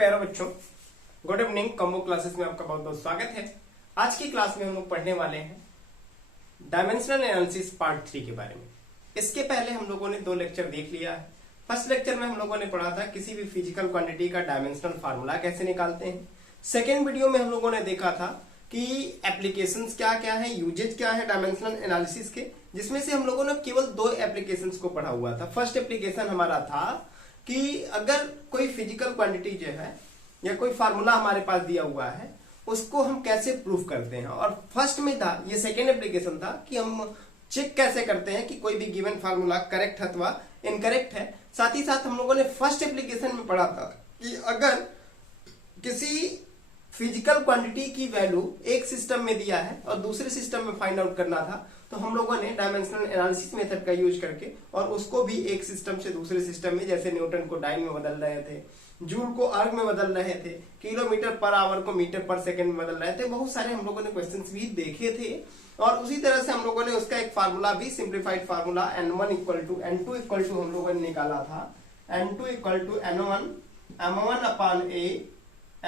प्यारे बच्चों, good evening. Combo classes में आपका बहुत बहुत स्वागत है। आज की क्लास में हम लोग पढ़ने वाले हैं डायमेंशनल एनालिसिस पार्ट 3 के बारे में। इसके पहले हम लोगों ने 2 लेक्चर देख लिया है। फर्स्ट लेक्चर में हम लोगों ने पढ़ा था किसी भी फिजिकल क्वांटिटी का डायमेंशनल फार्मूला कैसे निकालते हैं। सेकेंड वीडियो में हम लोगों ने देखा था कि एप्लीकेशंस क्या क्या है, यूजेज क्या है डायमेंशनल एनालिसिस के, जिसमें से हम लोगों ने केवल 2 एप्लीकेशंस को पढ़ा हुआ था। फर्स्ट एप्लीकेशन हमारा था कि अगर कोई फिजिकल क्वांटिटी जो है या कोई फार्मूला हमारे पास दिया हुआ है उसको हम कैसे प्रूफ करते हैं, और फर्स्ट में था, ये सेकेंड एप्लीकेशन था कि हम चेक कैसे करते हैं कि कोई भी गिवन फार्मूला करेक्ट अथवा इनकरेक्ट है। साथ ही साथ हम लोगों ने फर्स्ट एप्लीकेशन में पढ़ा था कि अगर किसी फिजिकल क्वांटिटी की वैल्यू एक सिस्टम में दिया है और दूसरे सिस्टम में फाइंड आउट करना था, तो हम लोगों ने डायमेंशनल एनालिसिस मेथड का यूज करके और उसको भी एक सिस्टम से दूसरे सिस्टम में, जैसे न्यूटन को डाइन में बदल रहे थे, जूल को अर्ग में बदल रहे थे, किलोमीटर पर आवर को मीटर पर सेकंड में बदल रहे थे, बहुत सारे हम लोगों ने क्वेश्चंस भी देखे थे। और उसी तरह से हम लोगों ने उसका एक फार्मूला भी, simplified formula n1 equal to n2 equal to हम लोगों ने निकाला था n2 equal to n1 m1 upon a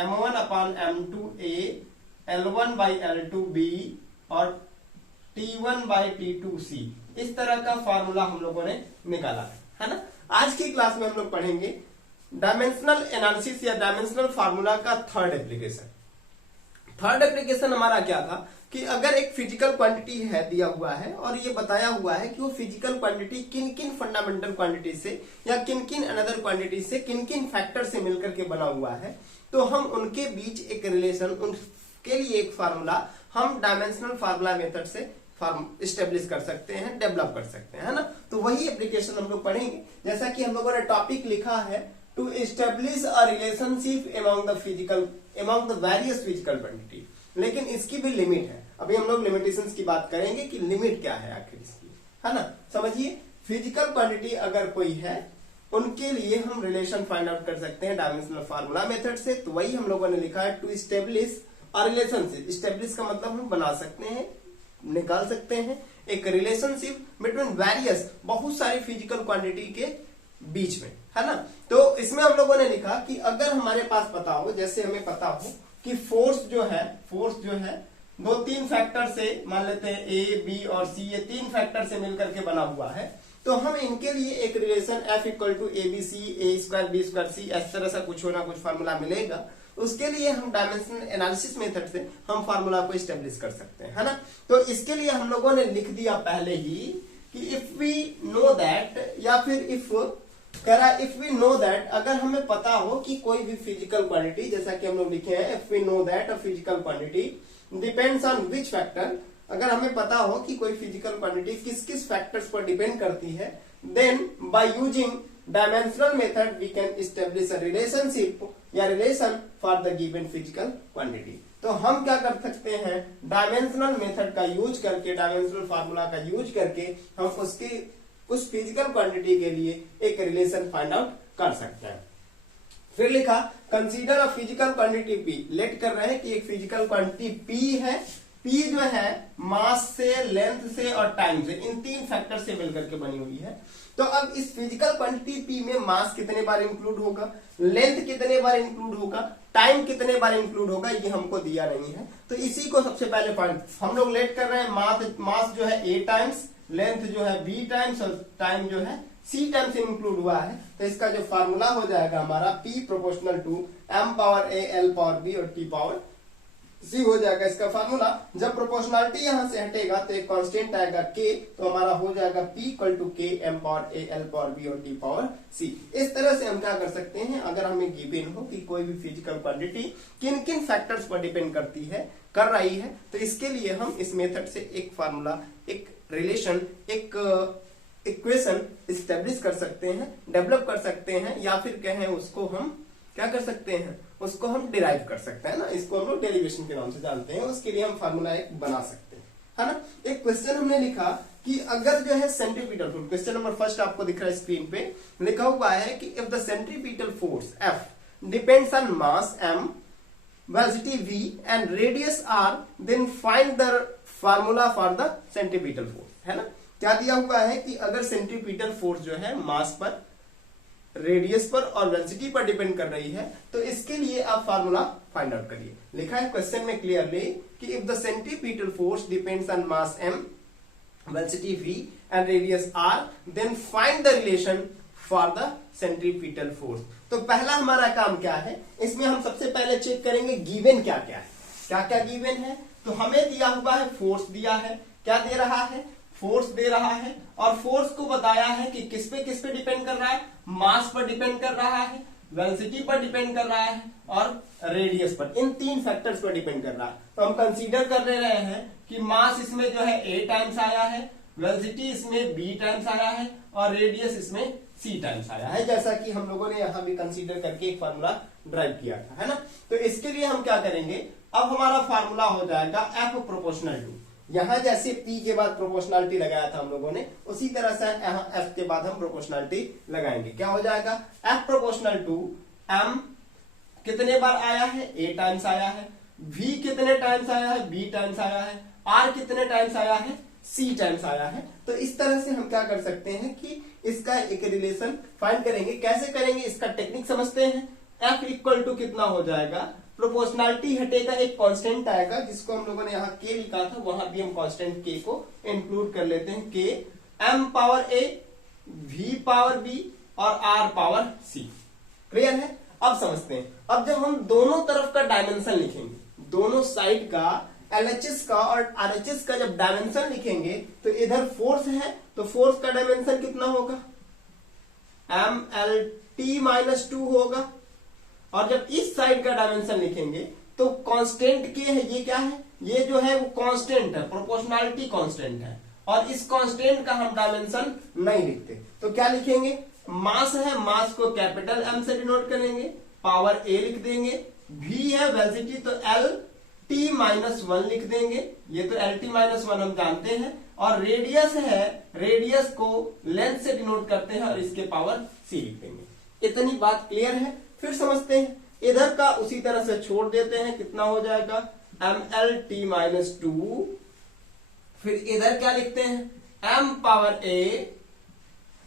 m1 upon m2a l1 by l2b और t1 बाई t2c। इस तरह का फार्मूला हम लोगों ने निकाला है ना। आज की क्लास में हम लोग पढ़ेंगे डायमेंशनल एनालिसिस या डायमेंशनल फार्मूला का थर्ड एप्लीकेशन। थर्ड एप्लीकेशन हमारा क्या था कि अगर एक फिजिकल क्वांटिटी है दिया हुआ है और ये बताया हुआ है कि वो फिजिकल क्वांटिटी किन किन फंडामेंटल क्वांटिटी से या किन किन अनदर क्वांटिटी से, किन किन फैक्टर से मिलकर के बना हुआ है, तो हम उनके बीच एक रिलेशन, उनके लिए एक फार्मूला हम डायमेंशनल फार्मूला मेथड से स्टेब्लिश कर सकते हैं, डेवलप कर सकते हैं, है ना। तो वही एप्लीकेशन हम लोग पढ़ेंगे। जैसा कि हम लोगों ने टॉपिक लिखा है to establish a relationship among the various physical quantity, लेकिन इसकी भी लिमिट है। अभी हम लोग लिमिटेशंस की बात करेंगे कि लिमिट क्या है आखिर इसकी, है ना। समझिए, फिजिकल क्वांटिटी अगर कोई है उनके लिए हम रिलेशन फाइंड आउट कर सकते हैं डायमेंशनल फार्मूला मेथड से। तो वही हम लोगों ने लिखा है to establish a relationship. Establish का मतलब हम बना सकते हैं, निकाल सकते हैं एक रिलेशनशिप बिटवीन वेरियस, बहुत सारी फिजिकल क्वांटिटी के बीच में, है ना। तो इसमें हम लोगों ने लिखा कि अगर हमारे पास पता हो, जैसे हमें पता हो कि फोर्स जो है 2-3 फैक्टर से, मान लेते हैं ए बी और सी, ये 3 फैक्टर से मिलकर के बना हुआ है, तो हम इनके लिए एक relation F equal to A B C A square B square C, इस तरह सा कुछ होना कुछ फार्मूला मिलेगा। उसके लिए हम डायमेंशनल एनालिसिस मेथड से हम फार्मूला को एस्टेब्लिश कर सकते हैं, है ना। तो इसके लिए हम लोगों ने लिख दिया पहले ही कि इफ वी नो दैट, या फिर इफ वी नो दैट, अगर हमें पता हो कि कोई भी फिजिकल क्वांटिटी, जैसा कि हम लोग लिखे हैं if we know that a physical quantity depends on which factor, अगर हमें पता हो कि कोई फिजिकल क्वांटिटी किस किस फैक्टर्स पर डिपेंड करती है, then by using dimensional method we can establish a relationship या relation for the given physical quantity. तो हम क्या कर सकते हैं, डायमेंशनल मेथड का यूज करके, डायमेंशनल फार्मूला का यूज करके हम उसके उस फिजिकल क्वांटिटी के लिए एक रिलेशन फाइंड आउट कर सकते हैं। फिर लिखा consider a physical quantity P, let कर रहे हैं कि एक फिजिकल क्वांटिटी पी है। पी जो है मास से, लेंथ से और टाइम से, इन 3 फैक्टर से मिलकर के बनी हुई है। तो अब इस फिजिकल क्वांटिटी पी में मास कितने बार इंक्लूड होगा, लेंथ कितने बार इंक्लूड होगा, टाइम कितने बार इंक्लूड होगा, ये हमको दिया नहीं है। तो इसी को सबसे पहले हम लोग लेट कर रहे हैं, मास जो है a टाइम्स, लेंथ जो है b टाइम्स और टाइम जो है c टाइम्स इंक्लूड हुआ है। तो इसका जो फार्मूला हो जाएगा हमारा p proportional to m power a l power b और t पावर c हो जाएगा इसका फार्मूला। जब प्रोपोर्शनलिटी यहां से हटेगा तो एक कांस्टेंट आएगा k, तो हमारा हो जाएगा p equal to k m power a l power b और t पावर c। इस तरह से हम क्या कर सकते हैं, अगर हमें गिवन हो कि कोई भी फिजिकल क्वांटिटी किन किन फैक्टर्स पर डिपेंड कर रही है, तो इसके लिए हम इस मेथड से एक फार्मूला, एक रिलेशन, एक इक्वेशन एस्टेब्लिश कर सकते हैं, डेवलप कर सकते हैं, या फिर कहें उसको हम क्या कर सकते हैं, उसको हम डिराइव कर सकते हैं ना। इसको हम लोग डेरिवेशन के नाम से जानते हैं। उसके लिए हम फार्मूला एक बना सकते हैं, है ना। एक क्वेश्चन हमने लिखा कि अगर जो है centripetal force, question number first आपको दिख रहा है स्क्रीन पे, लिखा हुआ है कि if the centripetal force F depends on mass m, velocity v and radius r, then find the formula for the centripetal force, है ना। क्या दिया हुआ है कि अगर सेंट्रीपिटल फोर्स जो है मास पर रेडियस पर और वेलोसिटी पर डिपेंड कर रही है, तो इसके लिए आप फार्मूला फाइंड आउट करिए। लिखा है क्वेश्चन में क्लियरली कि if the centripetal force depends on mass m, velocity v and radius r, then find the relation for the centripetal force. तो पहला हमारा काम क्या है, इसमें हम सबसे पहले चेक करेंगे गिवन क्या क्या है। क्या क्या गिवन है, तो हमें दिया हुआ है फोर्स दिया है, क्या दे रहा है, फोर्स दे रहा है, और फोर्स को बताया है कि किस पे डिपेंड कर रहा है, मास पर डिपेंड कर रहा है, वेलोसिटी पर डिपेंड कर रहा है और रेडियस पर, इन तीन फैक्टर्स पर डिपेंड कर रहा है। तो हम कंसीडर कर ले रहे हैं कि मास इसमें जो है a टाइम्स आया है, वेलोसिटी इसमें b टाइम्स आया है और रेडियस इसमें c टाइम्स आया है, जैसा कि हम लोगों ने यहां भी कंसीडर करके एक फार्मूला ड्राइव किया था, है ना। तो इसके लिए हम क्या करेंगे, अब हमारा फार्मूला हो जाएगा f प्रोपोर्शनल टू, यहां जैसे p के बाद प्रोपोर्शनलिटी लगाया था हम लोगों ने, उसी तरह से यहां f के बाद हम प्रोपोर्शनलिटी लगाएंगे। क्या हो जाएगा, f प्रोपोर्शनल टू m कितने बार आया है, a टाइम्स आया है, v कितने टाइम्स आया है, b टाइम्स आया है, r कितने टाइम्स आया है, c टाइम्स आया है। तो इस तरह से हम क्या कर सकते हैं कि इसका एक रिलेशन फाइंड करेंगे। कैसे करेंगे, इसका टेक्निक समझते हैं। f इक्वल टू कितना हो जाएगा, प्रोपोर्शनलिटी हटेगा, एक कांस्टेंट आएगा जिसको हम लोगों ने यहाँ k लिखा था, वहां भी हम कांस्टेंट k को इंक्लूड कर लेते हैं, k m power a, v power b और r पावर c। क्लियर है, अब समझते हैं। अब जब हम दोनों तरफ का डायमेंशन लिखेंगे, दोनों साइड का LHS का और RHS का जब डायमेंशन लिखेंगे, तो इधर फोर्स है तो फोर्स का डायमेंशन कितना होगा, MLT-2 होगा, और जब इस साइड का डायमेंशन लिखेंगे तो कांस्टेंट के है, ये क्या है, ये जो है वो कांस्टेंट है, प्रोपोर्शनलिटी कांस्टेंट है, और इस कांस्टेंट का हम डायमेंशन नहीं लिखते। तो क्या लिखेंगे, मास है, मास को कैपिटल M से डिनोट करेंगे, पावर A लिख देंगे, v है वेलोसिटी तो LT-1 लिख देंगे, ये तो LT-1 हम जानते हैं, और रेडियस है, रेडियस को लेंथ से डिनोट करते हैं और इसके पावर c लिख देंगे। इतनी बात क्लियर है। फिर समझते हैं, इधर का उसी तरह से छोड़ देते हैं, कितना हो जाएगा MLT-2, फिर इधर क्या लिखते हैं, m पावर a।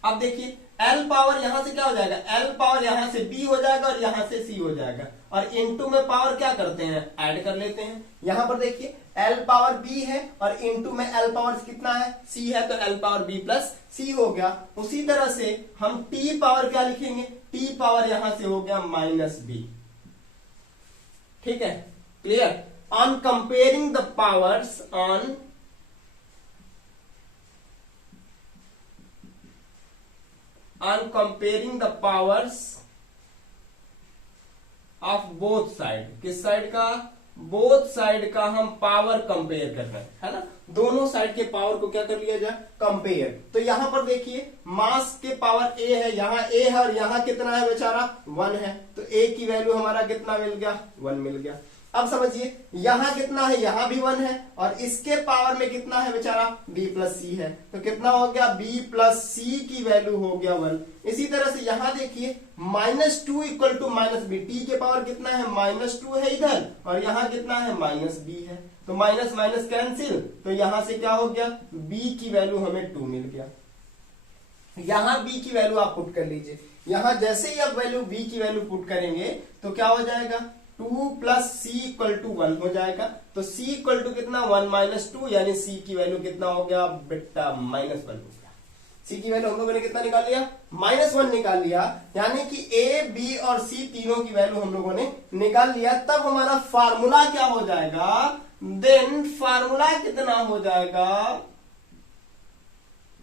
अब देखिए L पावर यहां से क्या हो जाएगा, L पावर यहां से B हो जाएगा और यहां से C हो जाएगा, और इनटू में पावर क्या करते हैं, ऐड कर लेते हैं। यहां पर देखिए L पावर B है और इनटू में L पावर कितना है, C है, तो L power B plus C हो गया। उसी तरह से हम T पावर क्या लिखेंगे, T पावर यहां से हो गया -B। ठीक है, clear. On comparing the powers, on comparing the powers of both side, किस साइड का, बोथ साइड का हम पावर कंपेयर कर रहे हैं, है ना। दोनों साइड के पावर को क्या कर लिया जाए, कंपेयर। तो यहां पर देखिए मास के पावर a है, यहां a है और यहां कितना है बेचारा, 1 है, तो a की वैल्यू हमारा कितना मिल गया, 1 मिल गया। अब समझिए यहां कितना है, यहां भी 1 है, और इसके पावर में कितना है बेचारा, b प्लस सी है, तो कितना हो गया, b प्लस सी की वैल्यू हो गया 1। इसी तरह से यहां देखिए -2 इक्वल टू -b, t के पावर कितना है, -2 है इधर, और यहां कितना है, -b है, तो माइनस माइनस कैंसिल, तो यहां से क्या हो गया, b की वैल्यू हमें 2 मिल गया। यहां b की वैल्यू आप पुट कर लीजिए, यहां जैसे ही आप वैल्यू b की वैल्यू पुट करेंगे तो क्या हो जाएगा, 2 प्लस c इक्वल टू 1 हो जाएगा। तो c इक्वल टू कितना, 1 माइनस 2, यानी c की वैल्यू कितना हो गया बेटा, -1 हो गया। c की वैल्यू हम लोगों ने कितना निकाल लिया, -1 निकाल लिया, यानी कि a, b और c तीनों की वैल्यू हम लोगों ने निकाल लिया। तब हमारा फार्मूला क्या हो जाएगा, देन फार्मूला कितना हो जाएगा,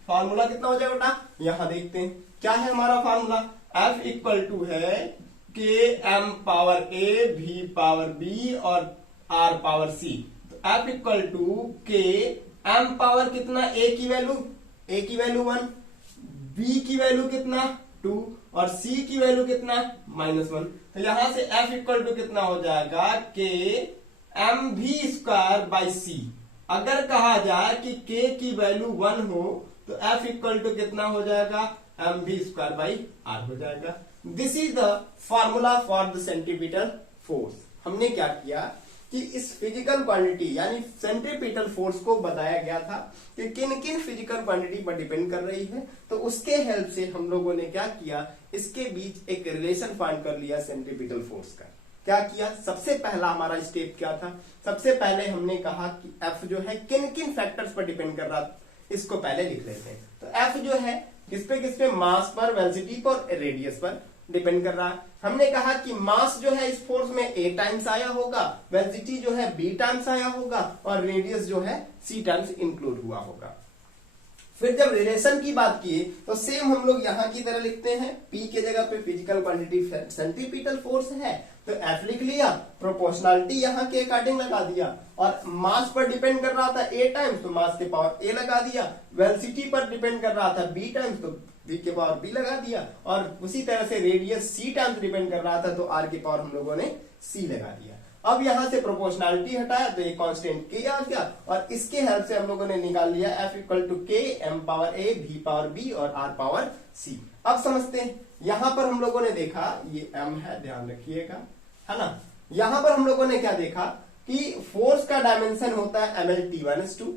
फार्मूला कितना हो जाएगा बेटा, यहां देखते हैं क्या है हमारा फार्मूला। f इक्वल टू है k m power a, v power b और r पावर c। तो f equal to k m power कितना, a की वैल्यू 1, b की वैल्यू कितना 2 और c की वैल्यू कितना -1। तो यहां से f इक्वल टू कितना हो जाएगा, k mv² बाई c। अगर कहा जाए कि k की वैल्यू 1 हो तो f इक्वल टू कितना हो जाएगा, mv² बाई r हो जाएगा। This is the formula for the centripetal force. हमने क्या किया कि इस फिजिकल क्वांटिटी यानी सेंट्रीपिटल फोर्स को बताया गया था कि किन किन फिजिकल क्वांटिटी पर डिपेंड कर रही है। तो उसके हेल्प से हम लोगों ने क्या किया, इसके बीच एक रिलेशन फाइंड कर लिया सेंट्रीपिटल फोर्स का। क्या किया, सबसे पहला हमारा स्टेप क्या था, सबसे पहले हमने कहा कि F जो है किन किन फैक्टर्स पर डिपेंड कर रहा था, इसको पहले लिख लेते हैं। तो F जो है किस पे मास पर, वेलोसिटी पर, रेडियस पर डिपेंड कर रहा है। हमने कहा कि मास जो है इस फोर्स में a टाइम्स आया होगा, वेलोसिटी जो है b टाइम्स आया होगा और रेडियस जो है c टाइम्स इंक्लूड हुआ होगा। फिर जब रिलेशन की बात की तो सेम हम लोग यहां की तरह लिखते हैं, P के जगह पे फिजिकल क्वांटिटी सेंट्रीपिटल फोर्स है तो F लिख लिया, प्रोपोर्शनलिटी यहाँ के अकॉर्डिंग लगा दिया, और मास पर डिपेंड कर रहा था a टाइम्स तो मास के पावर a लगा दिया, वेलोसिटी पर डिपेंड कर रहा था b टाइम्स तो v के पावर b लगा दिया, और उसी तरह से रेडियस c टाइम्स डिपेंड कर रहा था तो r के पावर हम लोगों ने c लगा दिया। अब यहां से प्रोपोर्शनलिटी हटाया तो ये कांस्टेंट k आ गया, और इसके हेल्प से हम लोगों ने निकाल लिया F equal to k m power a v power b और r पावर c। अब समझते हैं, यहां पर हम लोगों ने देखा ये m है, ध्यान रखिएगा, है ना। यहां पर हम लोगों ने क्या देखा कि फोर्स का डायमेंशन होता है mlt1/2,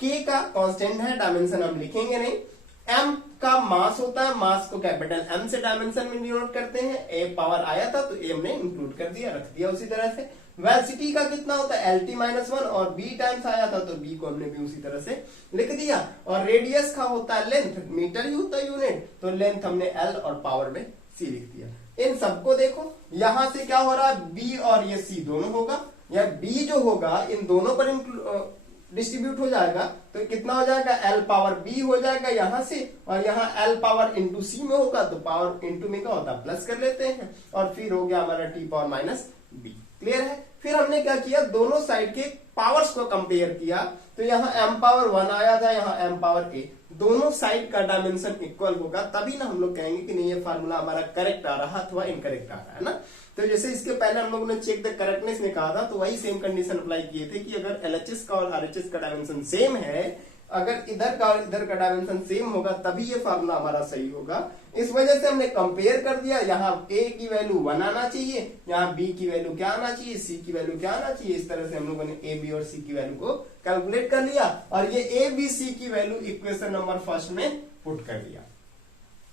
k का कांस्टेंट है, डायमेंशन हम लिखेंगे नहीं, m का मास होता है, मास को कैपिटल M से डायमेंशन में डिनोट करते हैं, a पावर आया था तो a हमने इंक्लूड कर दिया, रख दिया उसी तरह से। वेलोसिटी का कितना होता है lt-1 और b टाइम्स आया था तो b को हमने भी उसी तरह से लिख दिया, और रेडियस का होता है लेंथ, मीटर ही होता है यूनिट, तो लेंथ हमने l और पावर में c लिख दिया। इन सबको देखो, यहां से क्या हो रहा है, b और ये c दोनों होगा, या b जो होगा इन दोनों पर डिस्ट्रीब्यूट हो जाएगा तो कितना हो जाएगा, l पावर b हो जाएगा यहां से, और यहाँ l पावर इंटू c में होगा तो पावर इंटू में क्या होता है प्लस कर लेते हैं, और फिर हो गया हमारा t power minus b। Clear है। फिर हमने क्या किया, दोनों साइड के पावर्स को कंपेयर किया तो यहाँ m पावर 1 आया था, यहाँ m पावर a, दोनों साइड का डायमेंशन इक्वल होगा, तभी ना हम लोग कहेंगे कि नहीं ये फार्मूला हमारा करेक्ट आ रहा अथवा इनकरेक्ट आ रहा है ना। तो जैसे इसके पहले हम लोगों ने चेक द करेक्टनेस में कहा था, तो वही सेम कंडीशन अप्लाई किए थे कि अगर LHS का और RHS का डायमेंशन सेम है, अगर इधर का और इधर का डायमेंशन सेम होगा तभी ये फार्मूला हमारा सही होगा। इस वजह से हमने कंपेयर कर दिया, यहाँ a की वैल्यू 1 आना चाहिए, यहाँ b की वैल्यू क्या आना चाहिए, c की वैल्यू क्या आना चाहिए, इस तरह से हम लोगों ने a b और c की वैल्यू को कैलकुलेट कर लिया, और ये a b c की वैल्यू इक्वेशन नंबर फर्स्ट में पुट कर दिया।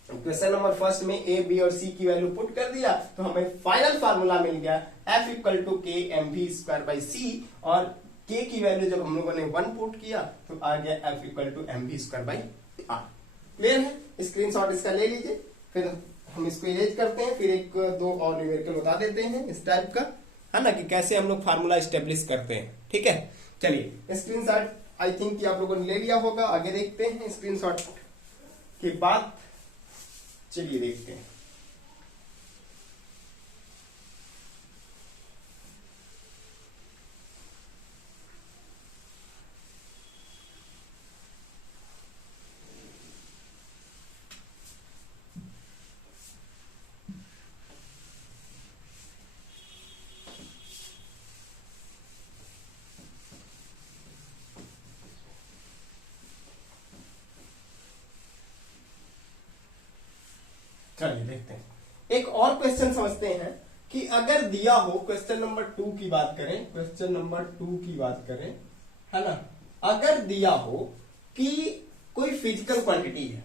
क्वेश्चन नंबर फर्स्ट में a b और c की वैल्यू पुट कर दिया तो हमें फाइनल फार्मूला मिल गया F equal to k mv square by c, और k की वैल्यू जब हम लोगों ने 1 पुट किया तो आ गया F equal to mv square by r। Clear है, स्क्रीनशॉट इसका ले लीजिए, फिर हम इसको इरेज करते हैं, फिर एक दो और न्यूमेरिकल बता देते हैं इस टाइप का, है ना, कि कैसे हम लोग फार्मूला स्टेब्लिश करते हैं। ठीक है, चलिए स्क्रीनशॉट आई थिंक कि आप लोगों ने ले लिया होगा, आगे देखते हैं स्क्रीनशॉट के बाद, चलिए देखते हैं। चलिए देखते हैं, एक और क्वेश्चन समझते हैं कि अगर दिया हो, क्वेश्चन नंबर 2 की बात करें, क्वेश्चन नंबर 2 की बात करें, है ना, अगर दिया हो कि कोई फिजिकल क्वांटिटी है,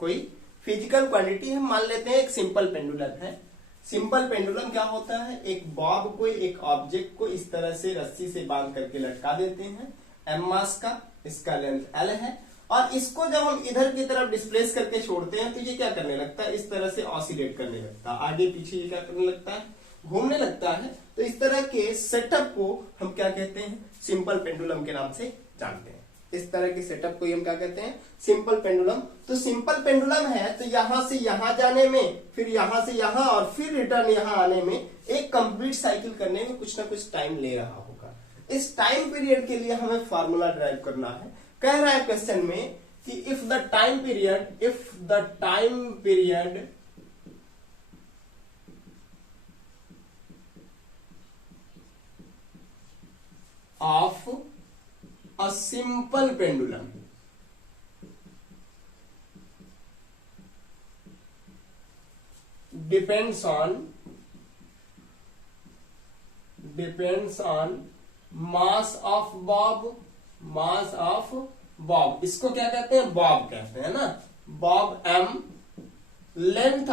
कोई फिजिकल क्वांटिटी है, मान लेते हैं एक सिंपल पेंडुलम है। सिंपल पेंडुलम क्या होता है, एक बॉब को, एक ऑब्जेक्ट को इस तरह से रस्सी से बांध करके लटका देते हैं, m मास का, इसका लेंथ l है, और इसको जब हम इधर की तरफ डिस्प्लेस करके छोड़ते हैं तो ये क्या करने लगता है, इस तरह से ऑसिलेट करने लगता है, आगे पीछे ये क्या करने लगता है, घूमने लगता है। तो इस तरह के सेटअप को हम क्या कहते हैं, सिंपल पेंडुलम के नाम से जानते हैं। इस तरह के सेटअप को हम क्या कहते हैं, सिंपल पेंडुलम। तो सिंपल पेंडुलम है तो यहां से यहां जाने में, फिर यहां से यहां और फिर रिटर्न यहां आने में, एक कंप्लीट साइकिल करने में कुछ ना कुछ टाइम ले रहा होगा। इस टाइम पीरियड के लिए हमें फार्मूला ड्राइव करना है। कह रहा है क्वेश्चन में कि if the time period of a simple pendulum depends depends on mass of Bob, mass of Bob, इसको क्या कहते हैं, बॉब कहते हैं ना, Bob m, length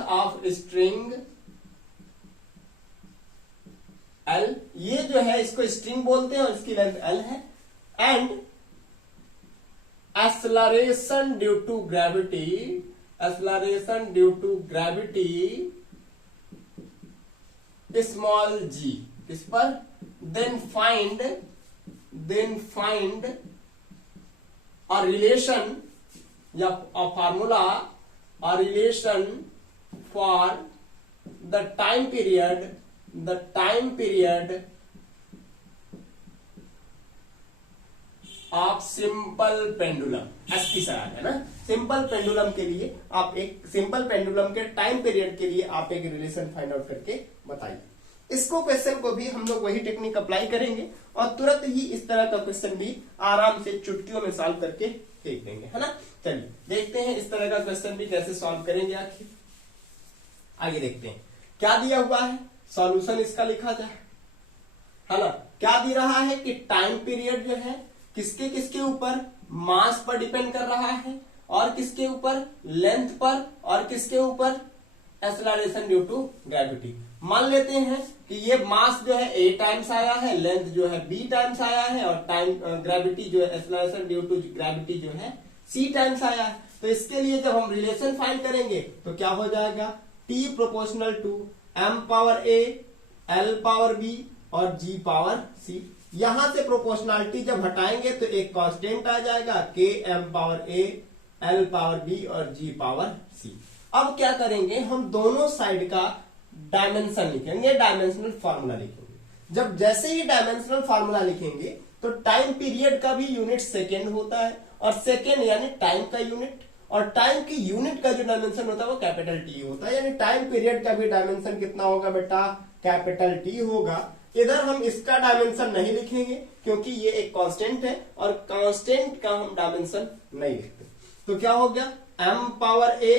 of string L, ये जो है इसको स्ट्रिंग बोलते हैं और इसकी लेंथ L है, and acceleration due to gravity, acceleration due to gravity small g, इस पर देन फाइंड a relation या a formula, a relation for the time period of simple pendulum, S की सराहना है ना, सिंपल पेंडुलम के लिए आप एक सिंपल पेंडुलम के टाइम पीरियड के लिए आप एक रिलेशन फाइंड आउट करके बताइए। इसको क्वेश्चन को भी हम लोग वही टेक्निक अप्लाई करेंगे और तुरंत ही इस तरह का क्वेश्चन भी आराम से चुटकियों में सॉल्व करके फेंक देंगे, है ना। चलिए देखते हैं इस तरह का क्वेश्चन भी कैसे सॉल्व करेंगे आखिर। आगे देखते हैं क्या दिया हुआ है, सॉल्यूशन इसका लिखा जाए, है ना। क्या दे रहा है कि टाइम पीरियड जो है किसके किसके ऊपर, मास पर डिपेंड कर रहा है और किसके ऊपर, लेंथ पर, और किसके ऊपर, एक्सेलरेशन ड्यू टू ग्रेविटी। मान लेते हैं कि ये मास जो है a टाइम्स आया है, लेंथ जो है b टाइम्स आया है और टाइम ग्रेविटी जो है एक्सेलरेशन ड्यू टू ग्रेविटी जो है c टाइम्स आया है। तो इसके लिए जब हम रिलेशन फाइंड करेंगे तो क्या हो जाएगा, t proportional to m power a, l power b और g पावर c। यहां से प्रोपोर्शनलिटी जब हटाएंगे तो एक कांस्टेंट आ जाएगा k m power a, l power b और g पावर c। अब क्या करेंगे, हम दोनों साइड का डायमेंशन लिखेंगे, डायमेंशनल फार्मूला लिखेंगे। जब जैसे ही डायमेंशनल फार्मूला लिखेंगे तो टाइम पीरियड का भी यूनिट सेकेंड होता है और सेकेंड यानी टाइम का यूनिट, और टाइम की यूनिट का जो डायमेंशन होता है वो कैपिटल टी होता है, यानी टाइम पीरियड का भी डायमेंशन कितना होगा बेटा, कैपिटल टी होगा। इधर हम इसका डायमेंशन नहीं लिखेंगे क्योंकि ये एक कांस्टेंट है और कांस्टेंट का हम डायमेंशन नहीं लिखते। तो क्या हो गया, m पावर a,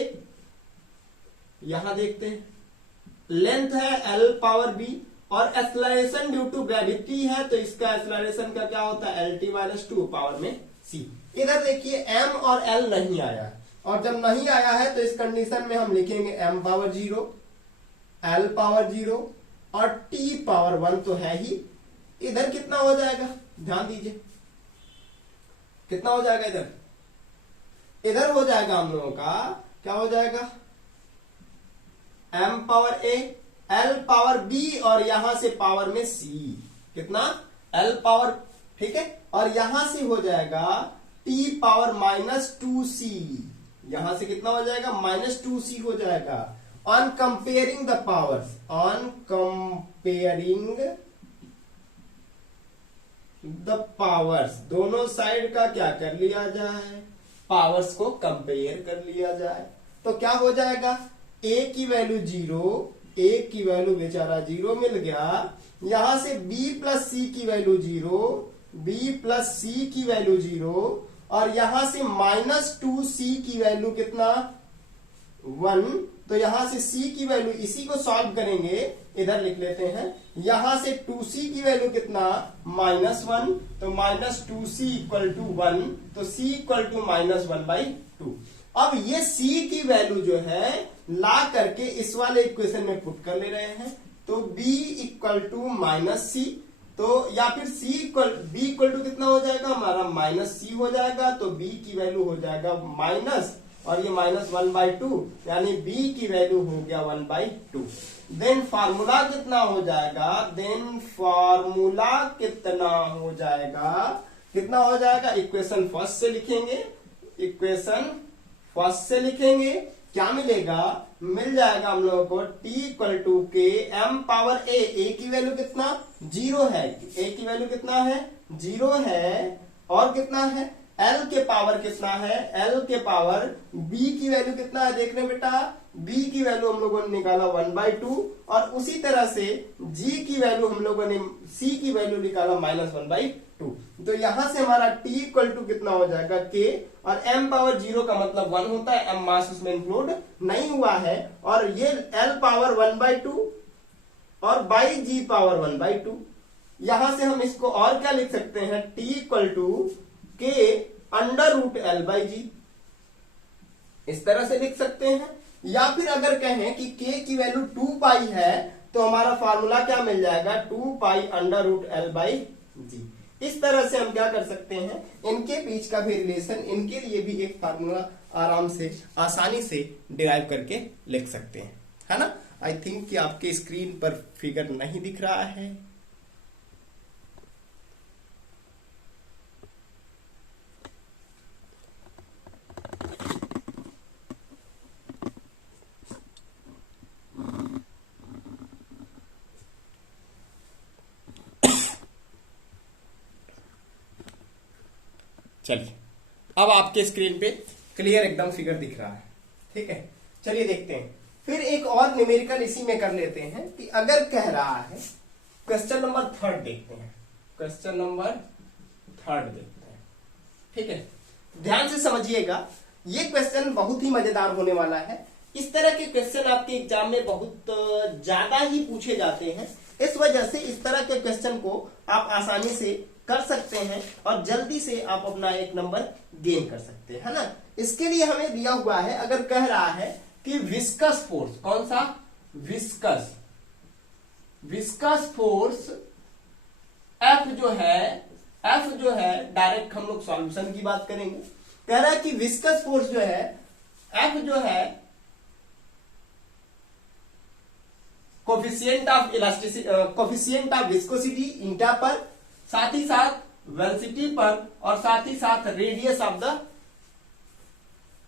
यहां देखते हैं लेंथ है l पावर b और एक्सेलरेशन ड्यू टू ग्रेविटी है तो इसका एक्सेलरेशन का क्या होता है, lt माइनस 2 पावर में c। इधर देखिए m और l नहीं आया है और जब नहीं आया है तो इस कंडीशन में हम लिखेंगे m पावर 0, l पावर 0 और t पावर 1 तो है ही। इधर कितना हो जाएगा, ध्यान दीजिए कितना हो जाएगा, इधर हो जाएगा हम लोगों का, क्या हो जाएगा, m power a, l power b और यहां से पावर में c, कितना, l पावर, ठीक है, और यहां से हो जाएगा t पावर माइनस 2c, यहां से कितना हो जाएगा, माइनस 2c हो जाएगा। On comparing the powers, on comparing the powers, दोनों साइड का क्या कर लिया जाए, पावर्स को कंपेयर कर लिया जाए। तो क्या हो जाएगा, a की वैल्यू 0, a की वैल्यू बेचारा 0 मिल गया, यहां से b प्लस c की वैल्यू 0, b प्लस c की वैल्यू 0 और यहां से माइनस 2c की वैल्यू कितना, 1। तो यहां से c की वैल्यू, इसी को सॉल्व करेंगे, इधर लिख लेते हैं, यहां से 2c की वैल्यू कितना, माइनस 1, तो माइनस 2c इक्वल टू 1, तो c इक्वल टू माइनस 1/2। अब ये c की वैल्यू जो है ला करके इस वाले इक्वेशन में पुट कर ले रहे हैं, तो b इक्वल टू माइनस सी, तो या फिर b इक्वल टू कितना हो जाएगा हमारा, माइनस सी हो जाएगा, तो b की वैल्यू हो जाएगा माइनस, और ये माइनस 1/2 यानी b की वैल्यू हो गया 1/2। देन फार्मूला कितना हो जाएगा, कितना हो जाएगा, इक्वेशन फर्स्ट से लिखेंगे, इक्वेशन फर्स्ट से लिखेंगे, क्या मिलेगा, मिल जाएगा हम लोगों को t इक्वल टू के m पावर a की वैल्यू कितना, 0 है, a की वैल्यू कितना है, 0 है, और कितना है, एल के पावर कितना है, एल के पावर बी की वैल्यू कितना है देखने बेटा, बी की वैल्यू हम लोगों ने निकाला 1/2 और उसी तरह से जी की वैल्यू हम लोगों ने सी की वैल्यू निकाला -1/2। तो यहां से हमारा t इक्वल टू कितना हो जाएगा k, और m पावर 0 का मतलब 1 होता है, m मास उसमें इंक्लूड नहीं हुआ है, और ये l पावर 1/2 और बाई जी पावर 1/2। यहां से हम इसको और क्या लिख सकते हैं, t equal to k √l/g, इस तरह से लिख सकते हैं। या फिर अगर कहें कि k की वैल्यू 2 पाई है तो हमारा फार्मूला क्या मिल जाएगा, 2 पाई √l/g। इस तरह से हम क्या कर सकते हैं, इनके बीच का भी रिलेशन, इनके लिए भी एक फार्मूला आराम से आसानी से डिराइव करके लिख सकते हैं, है ना। आई थिंक कि आपके स्क्रीन पर फिगर नहीं दिख रहा है। चलिए, अब आपके स्क्रीन पे क्लियर एकदम फिगर दिख रहा है, ठीक है। चलिए देखते हैं, फिर एक और न्यूमेरिकल इसी में कर लेते हैं कि अगर कह रहा है, क्वेश्चन नंबर 3 देखते हैं, क्वेश्चन नंबर 3 देखते हैं, ठीक है। ध्यान से समझिएगा, ये क्वेश्चन बहुत ही मजेदार होने वाला है। इस तरह के क्वेश्चन आपके एग्जाम में बहुत ज्यादा ही पूछे जाते हैं, इस वजह से इस तरह के क्वेश्चन को आप आसानी से कर सकते हैं और जल्दी से आप अपना 1 नंबर गेन कर सकते हैं, है ना। इसके लिए हमें दिया हुआ है, अगर कह रहा है कि विस्कस फोर्स, कौन सा, विस्कस फोर्स एफ जो है डायरेक्ट हम लोग सॉल्यूशन की बात करेंगे। कह रहा है कि विस्कस फोर्स जो है एफ जो है coefficient of elasticity, coefficient of viscosity ईटा पर, साथ ही साथ वेलोसिटी पर, और साथ ही साथ रेडियस ऑफ द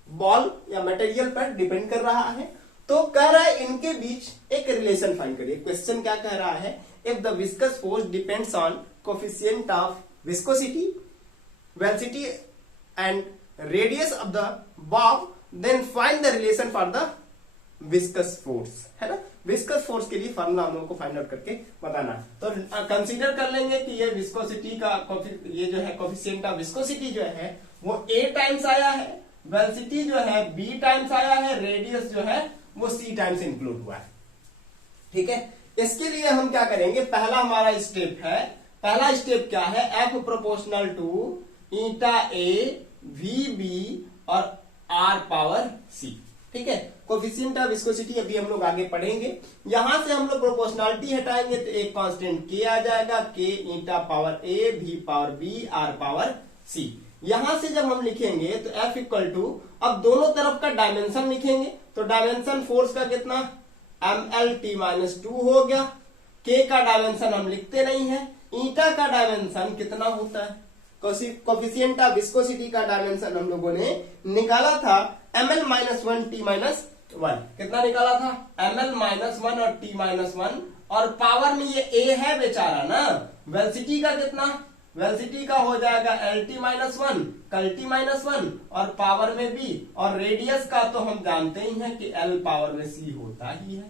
बॉल या मटेरियल पर डिपेंड कर रहा है। तो कह रहा है इनके बीच एक रिलेशन फाइंड करिए। क्वेश्चन क्या कह रहा है, if the viscous force depends on coefficient of viscosity, velocity and radius of the bob, then find the relation for the viscous force, है ना। विस्कस फोर्स के लिए फॉर्मूला हम लोग को फाइंड आउट करके बताना। तो कंसीडर कर लेंगे कि ये विस्कोसिटी का ये जो है कोफिशिएंट ऑफ विस्कोसिटी जो है वो a टाइम्स आया है, वेलोसिटी जो है b टाइम्स आया है, रेडियस जो है वो c टाइम्स इंक्लूड हुआ है, ठीक है। इसके लिए हम क्या करेंगे, पहला हमारा स्टेप है, पहला स्टेप क्या है, f proportional to eta a v b और r पावर c, ठीक है। कोफिशिएंट ऑफ विस्कोसिटी अभी हम लोग आगे पढ़ेंगे। यहां से हम लोग प्रोपोर्शनलिटी हटाएंगे तो एक कांस्टेंट k आ जाएगा, k eta power a, v power b, r power c। यहां से जब हम लिखेंगे तो F इक्वल टू, अब दोनों तरफ का डायमेंशन लिखेंगे तो डायमेंशन फोर्स का कितना, mlt-2 हो गया। k का डायमेंशन हम लिखते नहीं है, ईटा का डायमेंशन कितना होता है, कोफिशिएंट ऑफ विस्कोसिटी का डायमेंशन हम लोगों ने निकाला था ml-1 t-1, कितना निकाला था, ml-1 और t-1, और पावर में ये a है बेचारा ना। वेलोसिटी का कितना, वेलोसिटी का हो जाएगा lt-1, कल-t-1, और पावर में b, और रेडियस का तो हम जानते ही हैं कि l पावर में c होता ही है,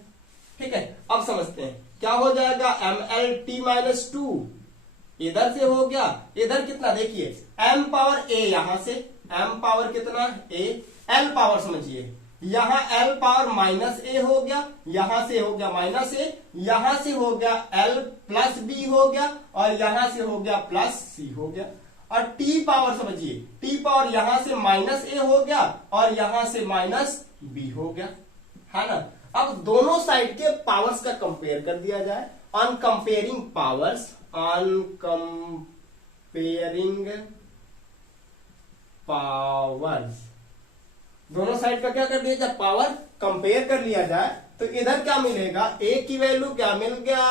ठीक है। अब समझते हैं क्या हो जाएगा, mlt-2 इधर से हो गया, इधर कितना देखिए m पावर a, यहां से m पावर कितना a, l पावर समझिए, यहां l पावर -a हो गया, यहां से हो गया -a, यहां से हो गया l प्लस b हो गया, और यहां से हो गया प्लस c हो गया। और t पावर समझिए, t पावर यहां से -a हो गया और यहां से -b हो गया, है ना। अब दोनों साइड के पावर्स का कंपेयर कर दिया जाए। On comparing powers, on comparing powers, दोनों साइड का क्या कर दिया जाए, पावर कंपेयर कर लिया जाए तो इधर क्या मिलेगा, a की वैल्यू क्या मिल गया,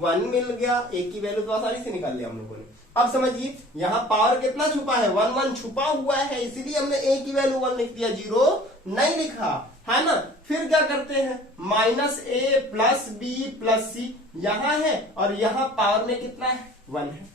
1 मिल गया। a की वैल्यू तो आसानी से निकाल लिया हम लोगों ने। अब समझिए यहाँ पावर कितना छुपा है, 1 छुपा हुआ है, इसीलिए हमने a की वैल्यू 1 लिख दिया, 0 नहीं लिखा, है ना। फिर क्या करते हैं, -a + b + c यहां है, और यहां पावर में कितना है, 1 है।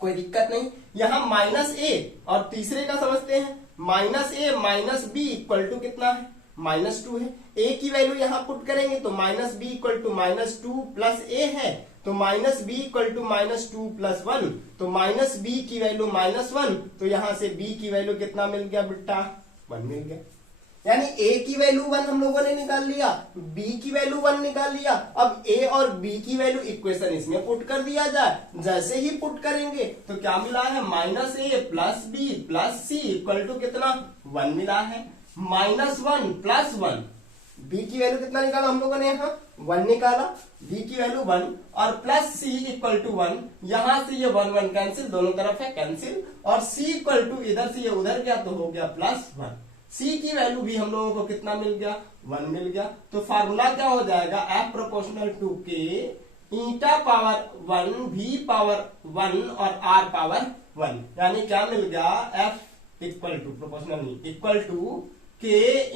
कोई दिक्कत नहीं। यहां -a और तीसरे का समझते हैं, -a minus B equal to कितना है, -2 है। a की वैल्यू यहां पुट करेंगे तो -b equal to -2 plus a है, तो -b इक्वल टू -2 प्लस 1, तो -b की वैल्यू -1, तो यहां से b की वैल्यू कितना मिल गया बेटा, 1 मिल गया। यानी a की वैल्यू 1 हम लोगों ने निकाल लिया, b की वैल्यू 1 निकाल लिया। अब a और b की वैल्यू इक्वेशन इसमें पुट कर दिया जाए। जैसे ही पुट करेंगे तो क्या मिला है, -a plus b plus c equal to कितना, 1 मिला है। -1 प्लस 1, b की वैल्यू कितना निकाला हम लोगों ने, यहाँ 1 निकाला, b की वैल्यू 1 और प्लस c इक्वल टू 1। यहां से ये 1 1 कैंसिल, दोनों तरफ है कैंसिल, और c इक्वल टू इधर से ये उधर गया तो हो गया +1। c की वैल्यू भी हम लोगों को कितना मिल गया, 1 मिल गया। तो फार्मूला क्या हो जाएगा, f proportional to k eta power 1 v power 1 और r पावर 1, यानी क्या मिल गया, f इक्वल टू प्रोपोर्शनल नहीं, equal to k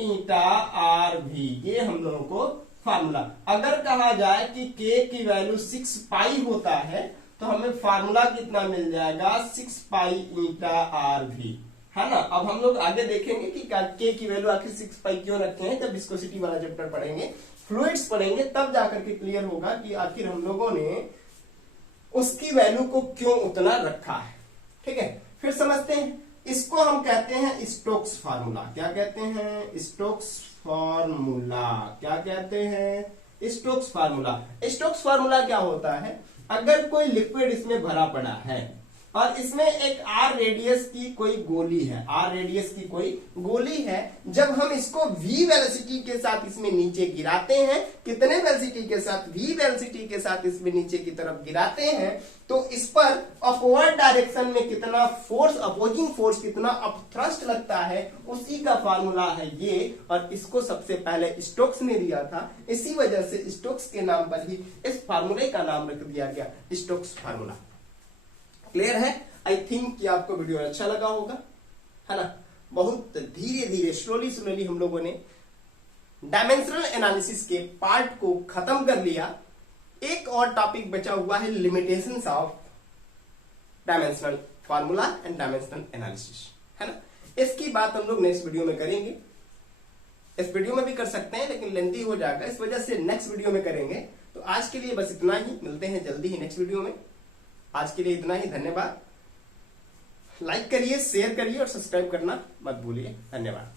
eta r v। ये हम लोगों को फार्मूला। अगर कहा जाए कि k की वैल्यू 6 पाई होता है तो हमें फार्मूला कितना मिल जाएगा, 6 पाई ईटा r v, है ना। अब हम लोग आगे देखेंगे कि k की वैल्यू आखिर 6 पाई क्यों रखते हैं। जब विस्कोसिटी वाला चैप्टर पढ़ेंगे, फ्लूइड्स पढ़ेंगे, तब जाकर के क्लियर होगा कि आखिर हम लोगों ने उसकी वैल्यू को क्यों उतना रखा है। ठीक है, फिर समझते हैं। इसको हम कहते हैं स्टोक्स फार्मूला। क्या कहते हैं, स्टोक्स फार्मूला। क्या कहते हैं, स्टोक्स फार्मूला। स्टोक्स फार्मूला क्या होता है, अगर कोई लिक्विड इसमें भरा पड़ा है और इसमें एक r रेडियस की कोई गोली है, r रेडियस की कोई गोली है, जब हम इसको v वेलोसिटी के साथ इसमें नीचे गिराते हैं, कितने वेलोसिटी के साथ, v वेलोसिटी के साथ इसमें नीचे की तरफ गिराते हैं, तो इस पर अपवर्ड डायरेक्शन में कितना फोर्स, अपोजिंग फोर्स कितना अपथ्रस्ट लगता है, उसी का फार्मूला है ये। और इसको सबसे पहले स्टोक्स ने दिया था, इसी वजह से स्टोक्स के नाम पर ही इस फार्मूले का नाम रख दिया गया, स्टोक्स फार्मूला। क्लियर है? आई थिंक कि आपको वीडियो अच्छा लगा होगा, है ना। बहुत धीरे धीरे स्लोली हम लोगों ने डायमेंशनल एनालिसिस के पार्ट को खत्म कर लिया। एक और टॉपिक बचा हुआ है, limitations of dimensional formula and dimensional analysis, है ना। इसकी बात हम लोग नेक्स्ट वीडियो में करेंगे। इस वीडियो में भी कर सकते हैं लेकिन लेंथी हो जाएगा, इस वजह से नेक्स्ट वीडियो में करेंगे। तो आज के लिए बस इतना ही, मिलते हैं जल्दी ही नेक्स्ट वीडियो में। आज के लिए इतना ही, धन्यवाद। लाइक करिए, शेयर करिए और सब्सक्राइब करना मत भूलिए। धन्यवाद।